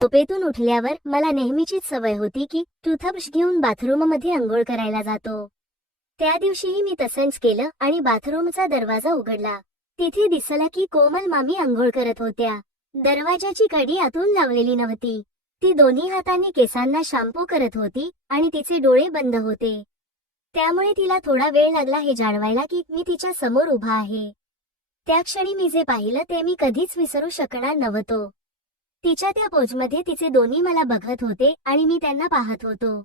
झोपेतून उठल्यावर मला नेहमीचीच सवय होती की टूथब्रश घेऊन बाथरूममध्ये अंघोळ करायला जातो. त्या दिवशीही मी तसंच केलं आणि बाथरूमचा दरवाजा उघडला. तिथे दिसलं की कोमल मामी अंघोळ करत होत्या. दरवाजाची कडी आतून लावलेली नव्हती. ती दोन्ही हातांनी केसांना शॅम्पू करत होती आणि तिचे डोळे बंद होते. त्यामुळे तिला थोडा वेळ लागला हे जाणवायला की मी तिच्या समोर उभा आहे. त्या क्षणी मी जे पाहिलं ते मी कधीच विसरू शकणार नव्हतो. तिच्या त्या पोजमध्ये तिचे दोन्ही मला बघत होते आणि मी त्यांना पाहत होतो.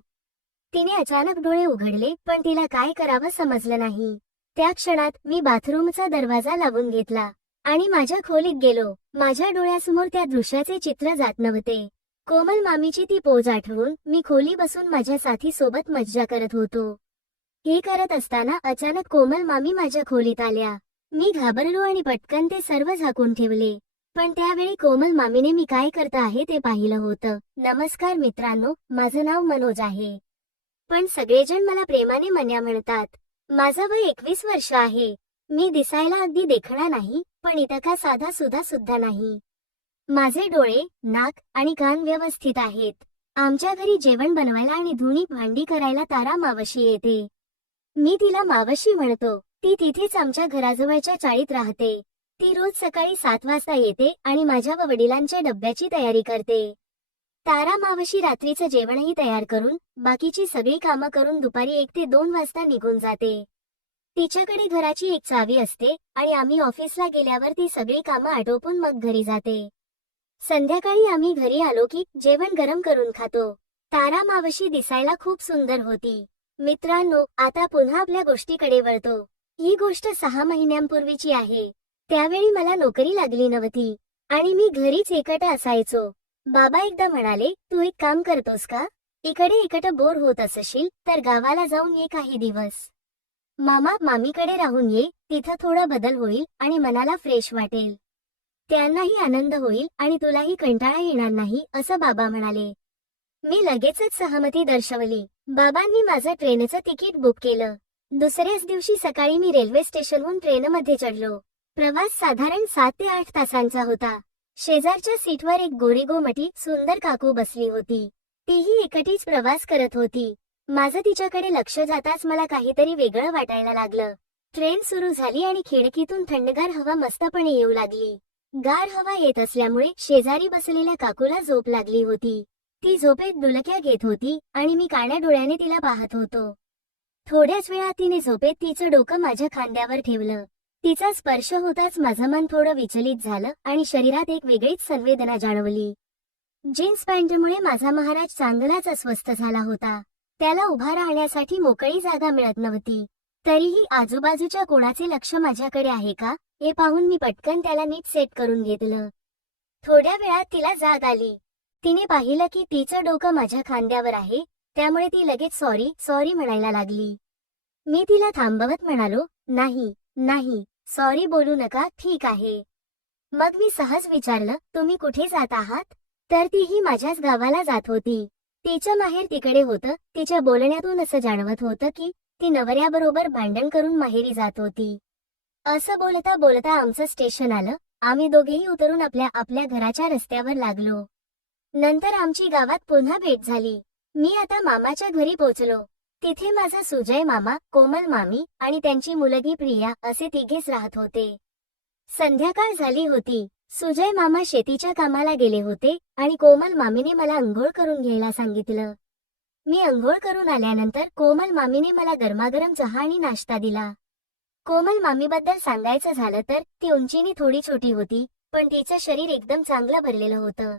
तिने अचानक डोळे उघडले पण तिला काय करावं समजलं नाही. त्या क्षणात मी बाथरूमचा दरवाजा लावून घेतला आणि माझ्या खोलीत गेलो. माझ्या डोळ्यासमोर त्या दृश्याचे चित्र जात नव्हते. कोमल मामीची ती पोज आठवून मी खोली बसून माझ्या साथी सोबत मज्जा करत होतो. हे करत असताना अचानक कोमल मामी माझ्या खोलीत आल्या. मी घाबरलो आणि पटकन ते सर्व झाकून ठेवले. पण त्यावेळी कोमल मामीने मी काय करत आहे ते पाहिलं होतं. नमस्कार मित्रांनो, माझं नाव मनोज आहे. पण सगळेजण मला प्रेमाने मन्या म्हणतात. माझं वय 21 वर्ष आहे. मी दिसायला अगदी देखणा नाही पण इतका साधा सुद्धा नाही. माझे डोळे, नाक आणि कान व्यवस्थित आहेत. आमच्या घरी जेवण बनवायला आणि धुणी भांडी करायला तारा मावशी येते. मी तिला मावशी म्हणतो. ती तिथेच आमच्या घराजवळच्या चाळीत राहते. ती रोज सकाळी 7 वाजता येते आणि माझ्या व वडिलांच्या डब्याची तयारी करते. तारा मावशी रात्रीचं जेवणही तयार करून बाकीची सगळी कामं करून दुपारी 1 ते 2 वाजता निघून जाते. तिच्याकडे घराची एक चावी असते आणि आम्ही ऑफिसला गेल्यावर ती सगळी कामं आटोपून मग घरी जाते. संध्याकाळी आम्ही घरी आलो की जेवण गरम करून खातो. तारा मावशी दिसायला खूप सुंदर होती. मित्रांनो, आता पुन्हा आपल्या गोष्टीकडे वळतो. ही गोष्ट 6 महिन्यांपूर्वीची आहे. त्यावेळी मला नोकरी लागली नव्हती आणि मी घरीच एकटा असायचो. बाबा एकदा म्हणाले, तू एक काम करतोस का? इकडे बोर होत असशील तर गावाला जाऊन ये काही दिवस. मामा मामीकडे राहून ये, तिथं थोडा बदल होईल आणि मनाला फ्रेश वाटेल. त्यांनाही आनंद होईल आणि तुलाही कंटाळा येणार नाही असं बाबा म्हणाले. मी लगेचच सहमती दर्शवली. बाबांनी माझं ट्रेनचं तिकीट बुक केलं. दुसऱ्याच दिवशी सकाळी मी रेल्वे स्टेशनहून ट्रेनमध्ये चढलो. प्रवास साधारण 7 ते 8 तासांचा होता. शेजारच्या सीटवर एक गोरीगोमटी सुंदर काकू बसली होती. तीही एकटीच प्रवास करत होती. माझं तिच्याकडे लक्ष जाताच मला काहीतरी वेगळं वाटायला लागलं. ट्रेन सुरू झाली आणि खिडकीतून थंडगार हवा मस्तपणे येऊ लागली. गार हवा येत असल्यामुळे शेजारी बसलेल्या काकूला झोप लागली होती. ती झोपेत डुलक्या घेत होती आणि मी काळ्या डोळ्याने तिला पाहत होतो. थोड्याच वेळात तिने झोपेत तिचं डोकं माझ्या खांद्यावर ठेवलं. तिचा स्पर्श होताच माझं मन थोडं विचलित झालं आणि शरीरात एक वेगळीच संवेदना जाणवली. जीन्स पॅन्टमुळे माझा महाराज चांगलाच अस्वस्थ झाला होता. त्याला उभा राहण्यासाठी मोकळी जागा मिळत नव्हती. तरीही आजूबाजूच्या कोणाचे लक्ष माझ्याकडे आहे का हे पाहून मी पटकन त्याला नीट सेट करून घेतलं. थोड्या वेळात तिला जाग आली. तिने पाहिलं की तिचं डोकं माझ्या खांद्यावर आहे. त्यामुळे ती लगेच सॉरी म्हणायला लागली. मी तिला थांबवत म्हणालो, नाही सॉरी बोलू नका, ठीक आहे. मग मी सहज विचारलं, तुम्ही कुठे जात आहात? तर तीही माझ्याच गावाला जात होती. तिचं माहेर तिकडे होतं. तिच्या बोलण्यातून असं जाणवत होतं की ती नवऱ्याबरोबर भांडण करून माहेरी जात होती. असं बोलता बोलता आमचं स्टेशन आलं. आम्ही दोघेही उतरून आपल्या घराच्या रस्त्यावर लागलो. नंतर आमची गावात पुन्हा भेट झाली. मी आता मामाच्या घरी पोचलो. तिथे माझा सुजय मामा, कोमल मामी आणि त्यांची मुलगी प्रिया असे तिघेच राहत होते. संध्याकाळ झाली होती. सुजय मामा शेतीच्या कामाला गेले होते आणि कोमल मामीने मला अंघोळ करून घ्यायला सांगितलं. मी अंघोळ करून आल्यानंतर कोमल मामीने मला गरमागरम चहा आणि नाश्ता दिला. कोमल मामीबद्दल सांगायचं झालं तर ती उंचीने थोडी छोटी होती पण तिचं शरीर एकदम चांगलं भरलेलं होतं.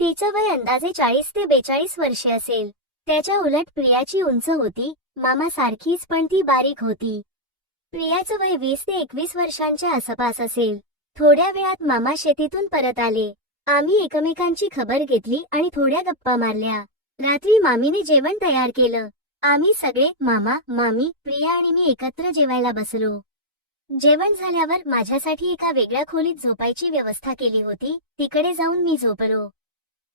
तिचं वय अंदाजे 40 ते 42 वर्षे असेल. त्याच्या उलट प्रियाची उंच होती, मामा सारखीच पण ती बारीक होती. प्रियाचं वय 20 ते 21 वर्षांच्या आसपास असेल. थोड्या वेळात मामा शेतीतून परत आले. आम्ही एकमेकांची खबर घेतली आणि थोड्या गप्पा मारल्या. रात्री मामीने जेवण तयार केलं. आम्ही सगळे मामा, मामी, प्रिया आणि मी एकत्र जेवायला बसलो. जेवण झाल्यावर माझ्यासाठी एका वेगळ्या खोलीत झोपायची व्यवस्था केली होती. तिकडे जाऊन मी झोपलो.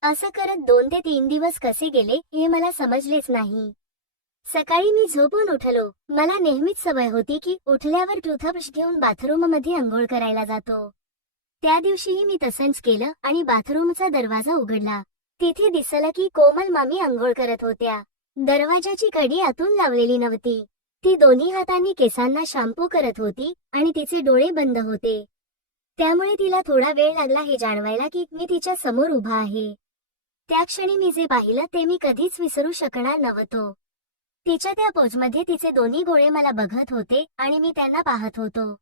असं करत 2 ते 3 दिवस कसे गेले हे मला समजलेच नाही. सकाळी मी झोपून उठलो. मला नेहमीच सवय होती की उठल्यावर टूथब्रश घेऊन बाथरूममध्ये अंघोळ करायला जातो. त्या दिवशीही मी तसंच केलं आणि बाथरूमचा दरवाजा उघडला. तिथे दिसलं की कोमल मामी अंघोळ करत होत्या. दरवाजाची कडी आतून लावलेली नव्हती. ती दोन्ही हातांनी केसांना शॅम्पू करत होती आणि तिचे डोळे बंद होते. त्यामुळे तिला थोडा वेळ लागला हे जाणवायला की मी तिच्या समोर उभा आहे. त्या क्षणी मी जे पाहिलं ते मी कधीच विसरू शकणार नव्हतो. तिच्या त्या पोजमध्ये तिचे दोन्ही डोळे मला बघत होते आणि मी त्यांना पाहत होतो.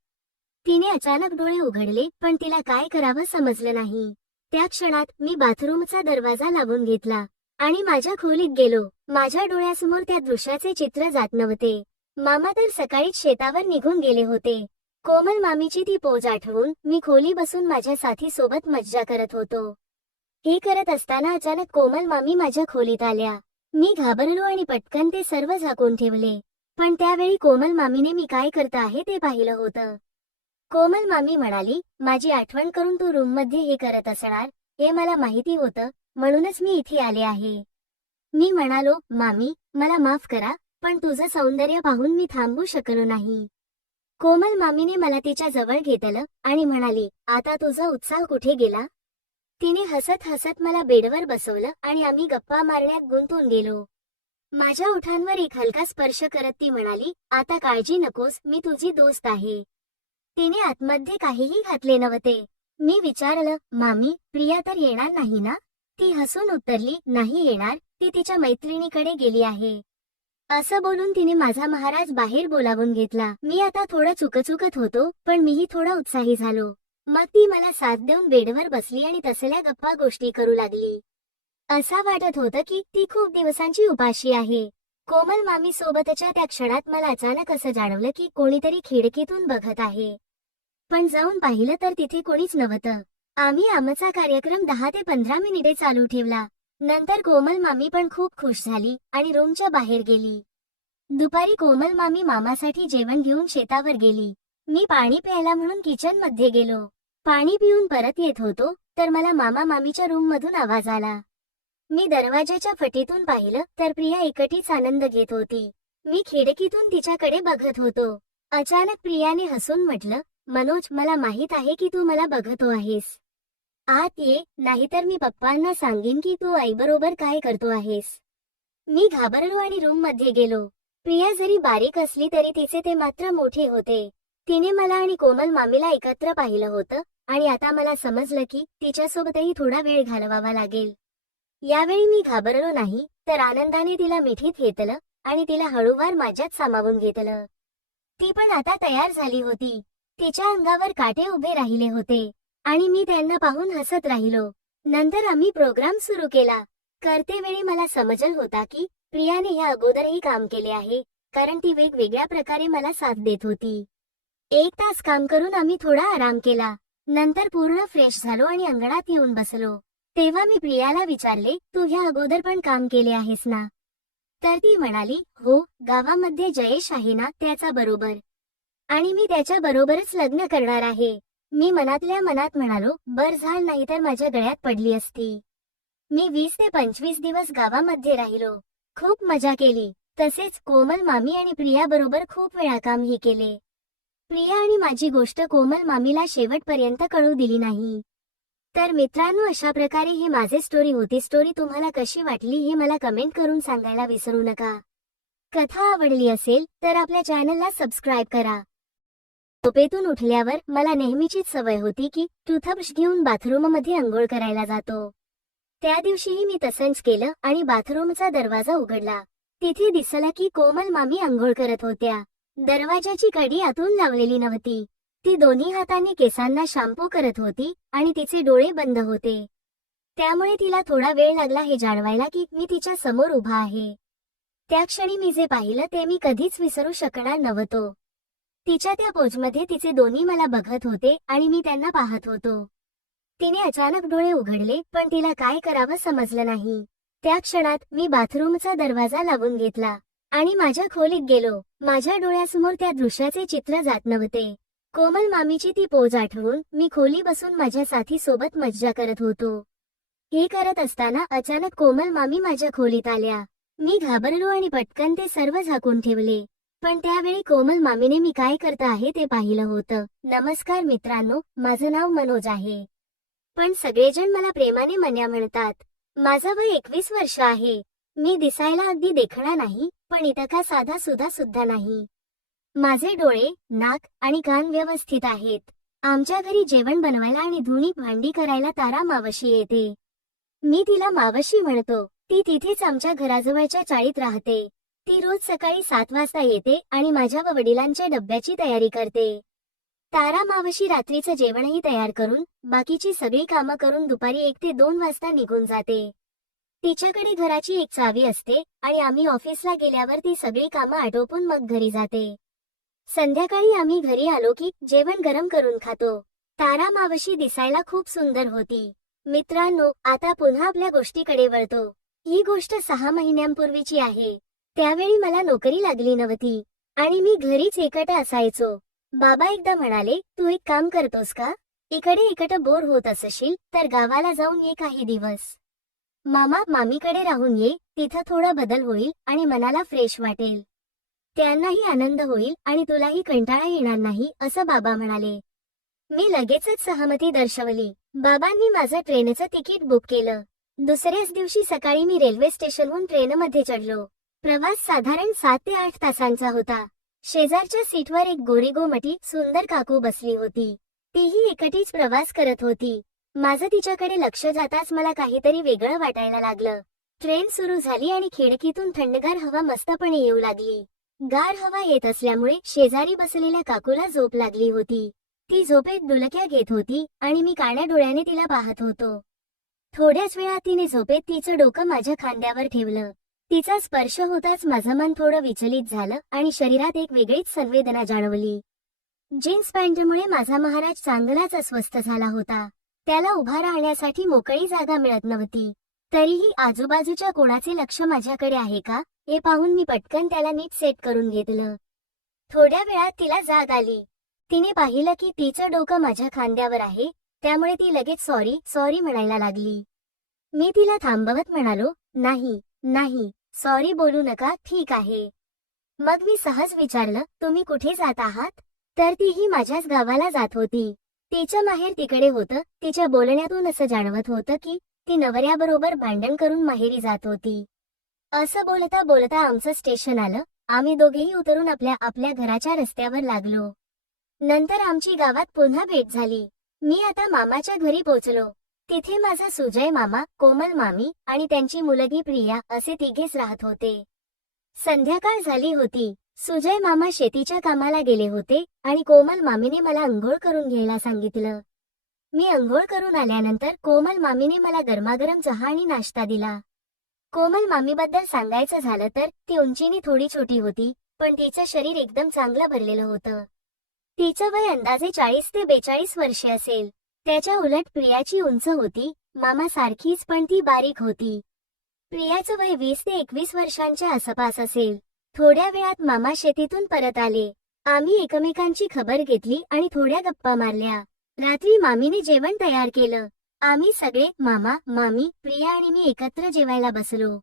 तिने अचानक डोळे उघडले पण तिला काय करावं समजलं नाही. त्या क्षणात मी बाथरूमचा दरवाजा लावून घेतला आणि माझ्या खोलीत गेलो. माझ्या डोळ्यासमोर त्या दृश्याचे चित्र जात नव्हते. मामा तर सकाळीच शेतावर निघून गेले होते. कोमल मामीची ती पोज आठवून मी खोली बसून माझ्या साथी सोबत मज्जा करत होतो. हे करत असताना अचानक कोमल मामी माझ्या खोलीत आल्या. मी घाबरलो आणि पटकन ते सर्व झाकून ठेवले. पण त्यावेळी कोमल मामीने मी काय करत आहे ते पाहिलं होतं. कोमल मामी म्हणाली, माझी आठवण करून तू रूममध्ये हे करत असणार हे मला माहिती होतं, म्हणूनच मी इथे आले आहे. मी म्हणालो, मामी मला माफ करा, पण तुझं सौंदर्य पाहून मी थांबू शकलो नाही. कोमल मामीने मला तिच्या जवळ घेतलं आणि म्हणाली, आता तुझा उत्साह कुठे गेला? तिने हसत हसत मला बेडवर बसवलं आणि आम्ही गप्पा मारण्यात गुंतून गेलो. माझ्या ओठांवर एक हलका स्पर्श करत ती म्हणाली, आता काळजी नकोस, मी तुझी दोस्त आहे. तिने आतमध्ये काहीही घातले नव्हते. मी विचारलं, मामी प्रिया तर येणार नाही ना? ती हसून उत्तरली, नाही येणार, ती तिच्या मैत्रिणीकडे गेली आहे. असं बोलून तिने माझा महाराज बाहेर बोलावून घेतला. मी आता थोडा चुकचुकत होतो, पण मीही थोडा उत्साही झालो. मग ती मला साथ देऊन बेडवर बसली आणि तसल्या गप्पा गोष्टी करू लागली. असं वाटत होतं की ती खूप दिवसांची उपाशी आहे. कोमल मामी सोबतच्या त्या क्षणात मला अचानक असं जाणवलं की कोणीतरी खिडकीतून बघत आहे. पण जाऊन पाहिलं तर तिथे कोणीच नव्हतं. आम्ही आमचा कार्यक्रम 10 ते 15 मिनिटे चालू ठेवला. नंतर कोमल मामी पण खूप खुश झाली आणि रूमच्या बाहेर गेली. दुपारी कोमल मामी मामासाठी जेवण घेऊन शेतावर गेली. मी पाणी प्यायला म्हणून किचन मध्ये गेलो. पाणी पिऊन परत येत होतो तर मला मामा मामीच्या रूम मधून आवाज आला. मी दरवाजाच्या फटीतून पाहिलं तर प्रिया एकटीच आनंद घेत होती. मी खिडकीतून तिच्याकडे बघत होतो. अचानक प्रियाने हसून म्हटलं, मनोज मला माहित आहे की तू मला बघतो आहेस. आत ये, नाहीतर मी पप्पांना सांगेन की तू आईबरोबर काय करतो आहेस. मी घाबरलो आणि रूम मध्ये गेलो. प्रिया जरी बारीक असली तरी तिचे ते मात्र मोठे होते. तिने मला आणि कोमल मामीला एकत्र पाहिलं होतं आणि आता मला समजलं की तिच्यासोबतही थोडा वेळ घालवावा लागेल. यावेळी मी घाबरलो नाही तर आनंदाने तिला मिठीत घेतलं आणि तिला हळूवार माझ्यात सामावून घेतलं. ती पण आता तयार झाली होती. तिच्या अंगावर काटे उभे राहिले होते आणि मी त्यांना पाहून हसत राहिलो. नंतर आम्ही प्रोग्राम सुरू केला. करते वेळी मला समजलं होता की प्रियाने ह्या अगोदरही काम केले आहे, कारण ती वेगवेगळ्या प्रकारे मला साथ देत होती. 1 तास काम करून आम्ही थोडा आराम केला. नंतर पूर्ण फ्रेश झालो आणि अंगणात येऊन बसलो. तेव्हा मी प्रियाला विचारले, तू ह्या अगोदर पण काम केले आहेस ना? तर ती म्हणाली, हो, गावामध्ये जयेश आहे ना त्याचा बरोबर, आणि मी त्याच्या बरोबरच लग्न करणार आहे. मी मनातल्या मनात म्हणालो, बर झालं, नाही तर माझ्या गळ्यात पडली असती. मी 20 ते 25 दिवस गावामध्ये राहिलो. खूप मजा केली. तसेच कोमल मामी आणि प्रिया बरोबर खूप वेळा कामही केले. प्रिया आणि माझी गोष्ट कोमल मामीला शेवटपर्यंत कळू दिली नाही. तर मित्रांनो, अशा प्रकारे ही माझी स्टोरी होती. स्टोरी तुम्हाला कशी वाटली हे मला कमेंट करून सांगायला विसरू नका. कथा आवडली असेल तर आपल्या चॅनलला सबस्क्राईब करा. झोपेतून उठल्यावर मला नेहमीचीच सवय होती की टूथब्रश घेऊन बाथरूममध्ये अंघोळ करायला जातो. त्या दिवशीही मी तसंच केलं आणि बाथरूमचा दरवाजा उघडला. तिथे दिसलं की कोमल मामी अंघोळ करत होत्या. दरवाजाची कडी आतून लावलेली नव्हती. ती दोन्ही हातांनी केसांना शॅम्पू करत होती आणि तिचे डोळे बंद होते. त्यामुळे तिला थोडा वेळ लागला हे जाणवायला की मी तिच्या समोर उभा आहे. त्या क्षणी मी जे पाहिलं ते मी कधीच विसरू शकणार नव्हतो. तिच्या त्या पोजमध्ये तिचे दोन्ही मला बघत होते आणि मी त्यांना पाहत होतो. तिने अचानक डोळे उघडले पण तिला काय करावं समजलं नाही. त्या क्षणात मी बाथरूमचा दरवाजा लावून घेतला आणि माझ्या खोलीत गेलो. माझ्या डोळ्यासमोर त्या दृश्याचे चित्र जात नव्हते. कोमल मामीची ती पोज आठवून मी खोली बसून माझ्या साथी सोबत मज्जा करत होतो. हे करत असताना अचानक कोमल मामी माझ्या खोलीत आल्या. मी घाबरलो आणि पटकन ते सर्व झाकून ठेवले. पण त्यावेळी कोमल मामीने मी काय करत आहे ते पाहिलं होतं. नमस्कार मित्रांनो, माझं नाव मनोज आहे, पण सगळेजण मला प्रेमाने मन्या म्हणतात. माझं वय 21 वर्ष आहे. मी दिसायला अगदी देखणा नाही, पण इतका साधा सुद्धा नाही. माझे डोळे, नाक आणि कान व्यवस्थित आहेत. आमच्या घरी जेवण बनवायला आणि धुणी भांडी करायला तारा मावशी येते. मी तिला मावशी म्हणतो. ती तिथेच आमच्या घराजवळच्या चाळीत राहते. ती रोज सकाळी 7 वाजता येते आणि माझ्या व वडिलांच्या डब्याची तयारी करते. तारा मावशी रात्रीचं जेवणही तयार करून, बाकीची सगळी कामं करून दुपारी 1 ते 2 वाजता निघून जाते. तिच्याकडे घराची एक चावी असते आणि आम्ही ऑफिसला गेल्यावर ती सगळी कामं आटोपून मग घरी जाते. संध्याकाळी आम्ही घरी आलो की जेवण गरम करून खातो. तारा मावशी दिसायला खूप सुंदर होती. मित्रांनो, आता पुन्हा आपल्या गोष्टीकडे वळतो. ही गोष्ट 6 महिन्यांपूर्वीची आहे. त्यावेळी मला नोकरी लागली नव्हती आणि मी घरीच एकटा असायचो. बाबा एकदा म्हणाले, तू एक काम करतोस का? इकडे बोर होत असशील तर गावाला जाऊन ये काही दिवस. मामा मामीकडे राहून ये, तिथं थोडा बदल होईल आणि मनाला फ्रेश वाटेल. त्यांनाही आनंद होईल आणि तुलाही कंटाळा येणार नाही, असं बाबा म्हणाले. मी लगेचच सहमती दर्शवली. बाबांनी माझं ट्रेनचं तिकीट बुक केलं. दुसऱ्याच दिवशी सकाळी मी रेल्वे स्टेशनहून ट्रेनमध्ये चढलो. प्रवास साधारण 7 ते 8 तासांचा होता. शेजारच्या सीटवर एक गोरीगोमटी सुंदर काकू बसली होती. तीही एकटीच प्रवास करत होती. माझं तिच्याकडे लक्ष जाताच मला काहीतरी वेगळं वाटायला लागलं. ट्रेन सुरू झाली आणि खिडकीतून थंडगार हवा मस्तपणे येऊ लागली. गार हवा येत असल्यामुळे शेजारी बसलेल्या काकूला झोप लागली होती. ती झोपेत डुलक्या घेत होती आणि मी काळ्या डोळ्याने तिला पाहत होतो. थोड्याच वेळात तिने झोपेत तिचं डोकं माझ्या खांद्यावर ठेवलं. तिचा स्पर्श होताच माझं मन थोडं विचलित झालं आणि शरीरात एक वेगळीच संवेदना जाणवली. जीन्स पॅन्टमुळे माझा महाराज चांगलाच अस्वस्थ झाला होता. त्याला उभा राहण्यासाठी मोकळी जागा मिळत नव्हती. तरीही आजूबाजूच्या कोणाचे लक्ष माझ्याकडे आहे का हे पाहून मी पटकन त्याला नीट सेट करून घेतलं. थोड्या वेळात तिला जाग आली. तिने पाहिलं की तिचं डोकं माझ्या खांद्यावर आहे, त्यामुळे ती लगेच सॉरी म्हणायला लागली. मी तिला थांबवत म्हणालो, नाही, सॉरी बोलू नका, ठीक आहे. मग मी सहज विचारलं, तुम्ही कुठे जात आहात? तर तीही माझ्याच गावाला जात होती. तिचं माहेर तिकडे होतं. तिच्या बोलण्यातून असं जाणवत होतं की ती नवऱ्याबरोबर भांडण करून माहेरी जात होती. असं बोलता बोलता आमचं स्टेशन आलं. आम्ही दोघेही उतरून आपल्या घराच्या रस्त्यावर लागलो. नंतर आमची गावात पुन्हा भेट झाली. मी आता मामाच्या घरी पोचलो. तिथे माझा सुजय मामा, कोमल मामी आणि त्यांची मुलगी प्रिया असे तिघेच राहत होते. संध्याकाळ झाली होती. सुजय मामा शेतीच्या कामाला गेले होते आणि कोमल मामीने मला अंघोळ करून घ्यायला सांगितलं. मी अंघोळ करून आल्यानंतर कोमल मामीने मला गरमागरम चहा आणि नाश्ता दिला. कोमल मामीबद्दल सांगायचं झालं तर ती उंचीने थोडी छोटी होती, पण तिचं शरीर एकदम चांगलं भरलेलं होतं. तिचं वय अंदाजे 40 ते 42 वर्षे असेल. त्याच्या उलट प्रियाची उंच होती, मामा सारखीच, पण ती बारीक होती. प्रियाचं वय 20 ते 21 वर्षांच्या आसपास असेल. थोड्या वेळात मामा शेतीतून परत आले. आम्ही एकमेकांची खबर घेतली आणि थोड्या गप्पा मारल्या. रात्री मामीने जेवण तयार केलं. आम्ही सगळे मामा, मामी, प्रिया आणि मी एकत्र जेवायला बसलो.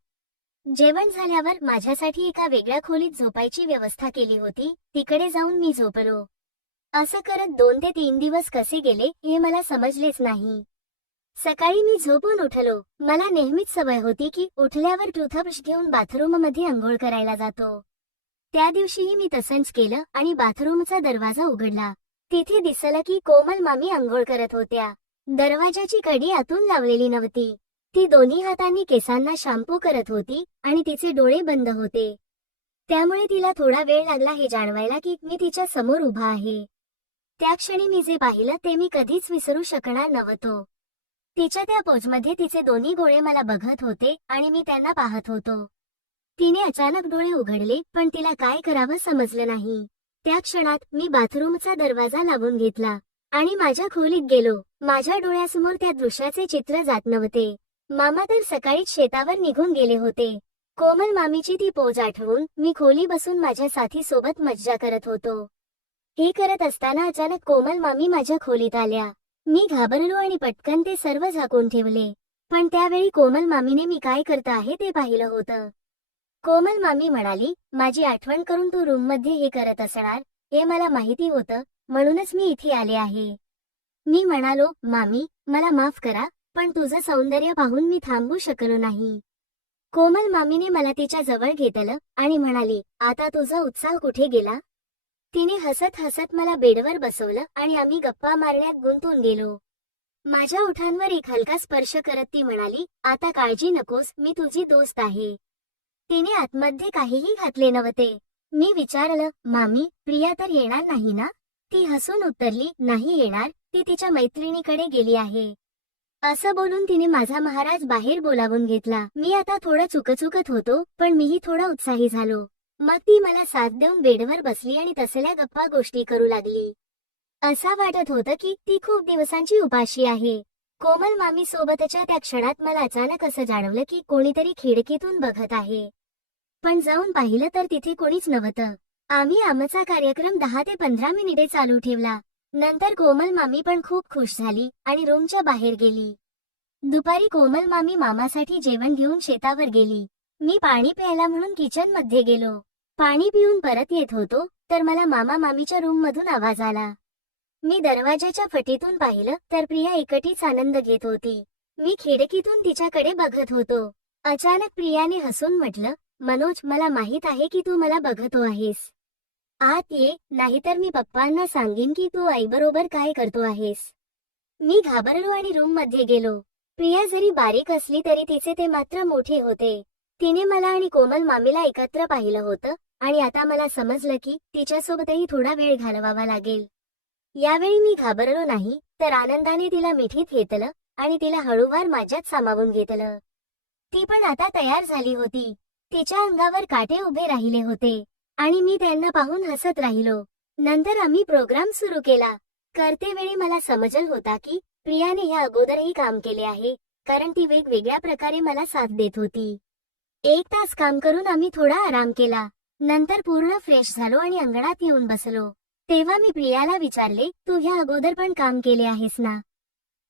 जेवण झाल्यावर माझ्यासाठी एका वेगळ्या खोलीत झोपायची व्यवस्था केली होती. तिकडे जाऊन मी झोपलो. असं करत 2 ते 3 दिवस कसे गेले हे मला समजलेच नाही. सकाळी मी झोपून उठलो. मला नेहमीच सवय होती की उठल्यावर टूथब्रश घेऊन बाथरूममध्ये अंघोळ करायला जातो. त्या दिवशीही मी तसंच केलं आणि बाथरूमचा दरवाजा उघडला. तिथे दिसलं की कोमल मामी अंघोळ करत होत्या. दरवाजाची कडी आतून लावलेली नव्हती. ती दोन्ही हातांनी केसांना शॅम्पू करत होती आणि तिचे डोळे बंद होते. त्यामुळे तिला थोडा वेळ लागला हे जाणवायला की मी तिच्या समोर उभा आहे. त्या क्षणी मी जे पाहिलं ते मी कधीच विसरू शकणार नव्हतो. तिच्या त्या पोजमध्ये तिचे दोन्ही डोळे मला बघत होते आणि मी त्यांना पाहत होतो. तिने अचानक डोळे उघडले, पण तिला काय करावं समजलं नाही. त्या क्षणात मी बाथरूमचा दरवाजा लावून घेतला आणि माझ्या खोलीत गेलो. माझ्या डोळ्यासमोर त्या दृश्याचे चित्र जात नव्हते. मामा तर सकाळीच शेतावर निघून गेले होते. कोमल मामीची ती पोज आठवून मी खोली बसून माझ्या साथी सोबत मज्जा करत होतो. हे करत असताना अचानक कोमल मामी माझ्या खोलीत आल्या. मी घाबरलो आणि पटकन ते सर्व झाकून ठेवले. पण त्यावेळी कोमल मामीने मी काय करत आहे ते पाहिलं होतं. कोमल मामी म्हणाली, माझी आठवण करून तू रूममध्ये हे करत असणार हे मला माहिती होतं, म्हणूनच मी इथे आले आहे. मी म्हणालो, मामी मला माफ करा, पण तुझं सौंदर्य पाहून मी थांबू शकलो नाही. कोमल मामीने मला तिच्या जवळ घेतलं आणि म्हणाली, आता तुझा उत्साह कुठे गेला? तिने हसत हसत मला बेडवर बसवलं आणि आम्ही गप्पा मारण्यात गुंतून गेलो. माझ्या ओठांवर एक हलका स्पर्श करत ती म्हणाली, आता काळजी नकोस, मी तुझी दोस्त आहे. तिने आतमध्ये काहीही घातले नव्हते. मी विचारलं, मामी, प्रिया तर येणार नाही ना? ती हसून उत्तरली, नाही येणार, ती तिच्या मैत्रिणीकडे गेली आहे. असं बोलून तिने माझा महाराज बाहेर बोलावून घेतला. मी आता थोडं चुकचुकत होतो, पण मीही थोडा उत्साही झालो. मग ती मला साथ देऊन बेडवर बसली आणि तसल्या गप्पा गोष्टी करू लागली. असा वाटत होतं की ती खूप दिवसांची उपाशी आहे. कोमल मामी सोबतच्या त्या क्षणात मला अचानक असं जाणवलं की कोणीतरी खिडकीतून बघत आहे. पण जाऊन पाहिलं तर तिथे कोणीच नव्हतं. आम्ही आमचा कार्यक्रम 10 ते 15 मिनिटे चालू ठेवला. नंतर कोमल मामी पण खूप खुश झाली आणि रूमच्या बाहेर गेली. दुपारी कोमल मामी मामासाठी जेवण घेऊन शेतावर गेली. मी पाणी प्यायला म्हणून किचन मध्ये गेलो. पाणी पिऊन परत येत होतो तर मला मामा मामीच्या रूम मधून आवाज आला. मी दरवाजाच्या फटीतून पाहिलं तर प्रिया एकटीच आनंद घेत होती. मी खिडकीतून तिच्याकडे बघत होतो. अचानक प्रियाने हसून म्हटलं, मनोज, मला माहित आहे की तू मला बघतो आहेस. आत ये, नाहीतर मी पप्पांना सांगेन की तू आईबरोबर काय करतो आहेस. मी घाबरलो आणि रूम मध्ये गेलो. प्रिया जरी बारीक असली तरी तिचे ते मात्र मोठे होते. तिने मला आणि कोमल मामीला एकत्र पाहिलं होतं आणि आता मला समजलं की तिच्यासोबतही थोडा वेळ घालवावा लागेल. यावेळी मी घाबरलो नाही, तर आनंदाने तिला मिठीत घेतलं आणि तिला हळूवार माझ्यात सामावून घेतलं. ती पण आता तयार झाली होती. तिच्या अंगावर काटे उभे राहिले होते आणि मी त्यांना पाहून हसत राहिलो. नंतर आम्ही प्रोग्राम सुरू केला. करतेवेळी मला समजलं होता की प्रियाने ह्या अगोदरही काम केले आहे, कारण ती वेगवेगळ्या प्रकारे मला साथ देत होती. 1 तास काम करून आम्ही थोडा आराम केला. नंतर पूर्ण फ्रेश झालो आणि अंगणात येऊन बसलो. तेव्हा मी प्रियाला विचारले, तू ह्या अगोदर पण काम केले आहेस ना?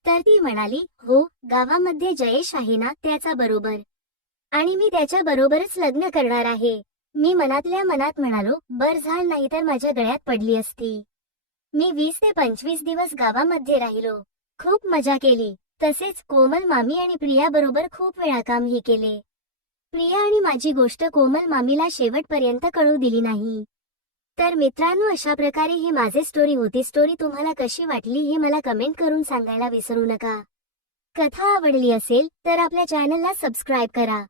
तर ती म्हणाली, हो, गावामध्ये जयेश आहे ना, त्याचा बरोबर. आणि मी त्याच्या बरोबरच लग्न करणार आहे. मी मनातल्या मनात म्हणालो, बर झालं, नाही तर माझ्या गळ्यात पडली असती. मी 20 ते 25 दिवस गावामध्ये राहिलो. खूप मजा केली. तसेच कोमल मामी आणि प्रिया बरोबर खूप वेळा कामही केले. प्रिया आणि माझी गोष्ट कोमल मामीला शेवटपर्यंत कळू दिली नाही. तर मित्रांनो, अशा प्रकारे ही माझी स्टोरी होती. स्टोरी तुम्हाला कशी वाटली हे मला कमेंट करून सांगायला विसरू नका. कथा आवडली असेल तर आपल्या चॅनलला सबस्क्राईब करा.